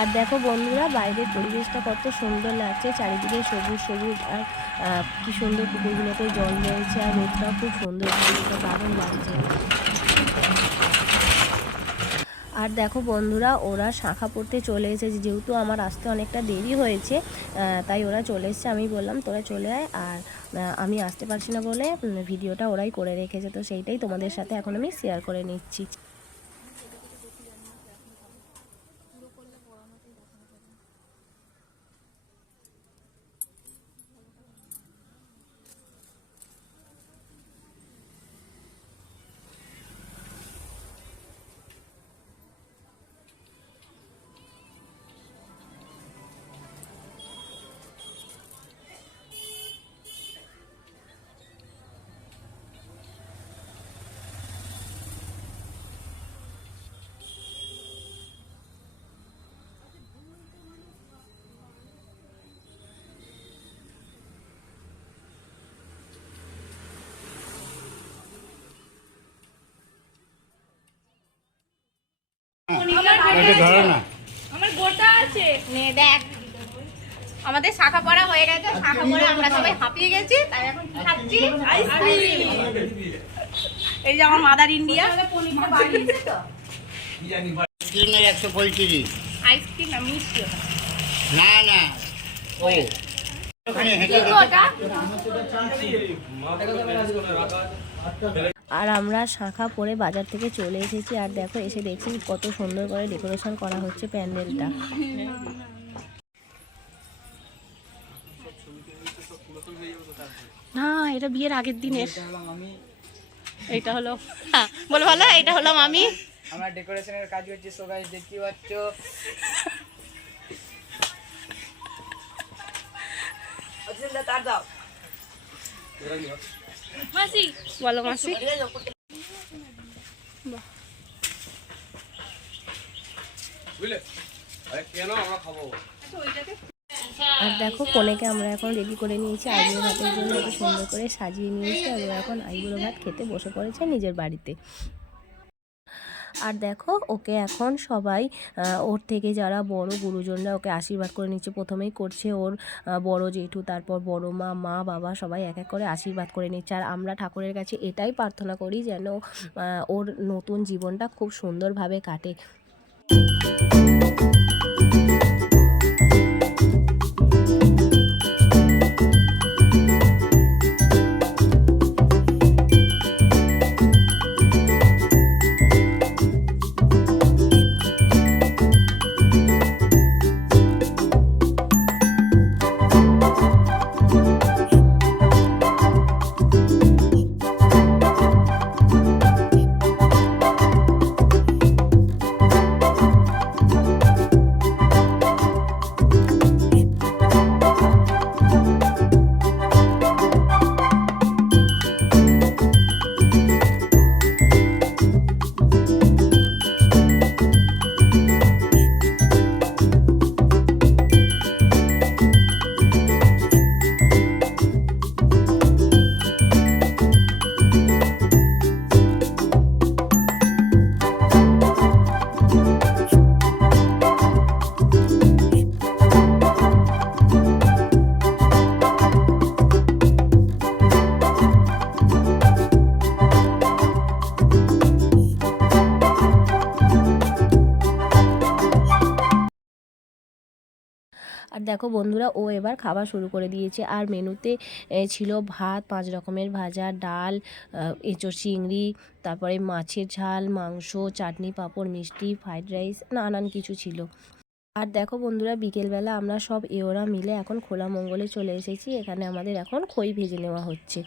আর দেখো বন্ধুরা, বাইরের পরিবেশটা কত সুন্দর লাগছে, চারিদিকে সবুজ সবুজ। আর কি সুন্দর পুকুরগুলোতে জল রয়েছে, আর রোদটাও খুব সুন্দর, ভিউটা দারুণ লাগছে। আর দেখো বন্ধুরা, ওরা শাঁখা পড়তে চলে এসেছে, যেহেতু আমার আসতে অনেকটা দেরি হয়েছে, তাই ওরা চলে এসেছে। আমি বললাম তোরা চলে আয়, আর আমি আসতে পারছি না বলে ভিডিওটা ওরাই করে রেখেছে, তো সেইটাই তোমাদের সাথে এখন আমি শেয়ার করে নিচ্ছি। আমার গোটা আছে নে দেখ। আমাদের শাখা পড়া হয়ে গেছে, শাখা পড়া আমরা সবাই হাঁপিয়ে গেছি, তাই এখন কি খাচ্ছি? আইসক্রিম। এই যে আমার মাদার ইন্ডিয়া পনিরটা বানিয়েছে তো। কি জানি আইসক্রিমের 135। আইসক্রিম না, মিষ্টি ওটা। না না, ও আর আমরা শাঁখা পরে বাজার থেকে চলে এসেছি। আর দেখো, এসে দেখছি কত সুন্দর করে ডেকোরেশন করা হচ্ছে প্যান্ডেলটা। না, এটা বিয়ের আগের দিনের। এটা হলো বলো ভালো, এটা হলো মামি। আমরা ডেকোরেশনের কাজ করছি, সবাই দেখতে পাচ্ছ। তার দাও মাসি, বলো মাসি। বুঝলে কেন আমরা খাবো। আর দেখো, কনেকে আমরা এখন রেডি করে নিয়েছি আইবুড়ো ভাতের জন্য, এত সুন্দর করে সাজিয়ে নিয়েছি। আর ও এখন আইবুড়ো ভাত খেতে বসে পড়েছে নিজের বাড়িতে। আর দেখো, ওকে এখন সবাই ওর থেকে যারা বড় গুরুজনরা ওকে আশীর্বাদ করে নিচ্ছে। প্রথমেই করছে ওর বড় জেঠু, তারপর বড় মা, মা বাবা সবাই এক এক করে আশীর্বাদ করে নিচ্ছে। আর আমরা ঠাকুরের কাছে এটাই প্রার্থনা করি যেন ওর নতুন জীবনটা খুব সুন্দরভাবে কাটে। আর দেখো বন্ধুরা, ও এবার খাওয়া শুরু করে দিয়েছে। আর মেনুতে ছিল ভাত, 5 রকমের ভাজা, ডাল, এঁচোড় চিংড়ি, তারপরে মাছের ঝাল, মাংস, চাটনি, পাঁপড়, মিষ্টি, ফ্রাইড রাইস, নানান কিছু ছিল। আর দেখো বন্ধুরা, বিকেলবেলা আমরা সব এওরা মিলে এখন খোলা মঙ্গলে চলে এসেছি। এখানে আমাদের এখন খই ভেজে নেওয়া হচ্ছে।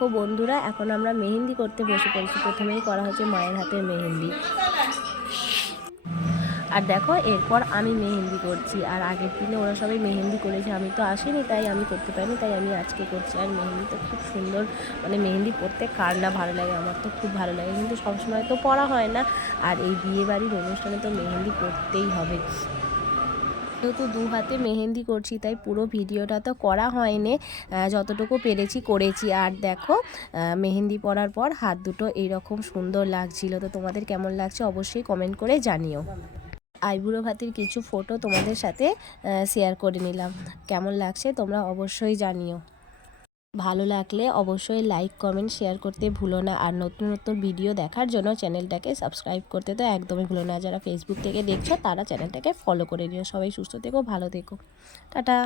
দেখো বন্ধুরা, এখন আমরা মেহেন্দি করতে বসে পড়েছি। প্রথমেই করা হচ্ছে মায়ের হাতের মেহেন্দি। আর দেখো এরপর আমি মেহেন্দি করছি। আর আগের দিনে ওরা সবাই মেহেন্দি করেছে, আমি তো আসিনি, তাই আমি করতে পারিনি, তাই আমি আজকে করছি। আর মেহেন্দি তো খুব সুন্দর, মানে মেহেন্দি পরতে কার না ভালো লাগে, আমার তো খুব ভালো লাগে, কিন্তু সবসময় তো পরা হয় না। আর এই বিয়েবাড়ির অনুষ্ঠানে তো মেহেন্দি করতেই হবে। যেহেতু 2 হাতে মেহেন্দি করছি, তাই পুরো ভিডিওটা তো করা হয়নি, যতটুকু পেরেছি করেছি। আর দেখো মেহেন্দি পরার পর হাত দুটো এইরকম সুন্দর লাগছিল। তো তোমাদের কেমন লাগছে অবশ্যই কমেন্ট করে জানিও। আইবুড়ো ভাতের কিছু ফটো তোমাদের সাথে শেয়ার করে নিলাম। কেমন লাগছে তোমরা অবশ্যই জানিও। ভালো লাগলে অবশ্যই লাইক, কমেন্ট, শেয়ার করতে ভুলো না। আর নতুন নতুন ভিডিও দেখার জন্য চ্যানেলটাকে সাবস্ক্রাইব করতে তো একদমই ভুলো না। যারা ফেসবুক থেকে দেখছো তারা চ্যানেলটাকে ফলো করে নিও। সবাই সুস্থ থেকো, ভালো থেকো, টাটা।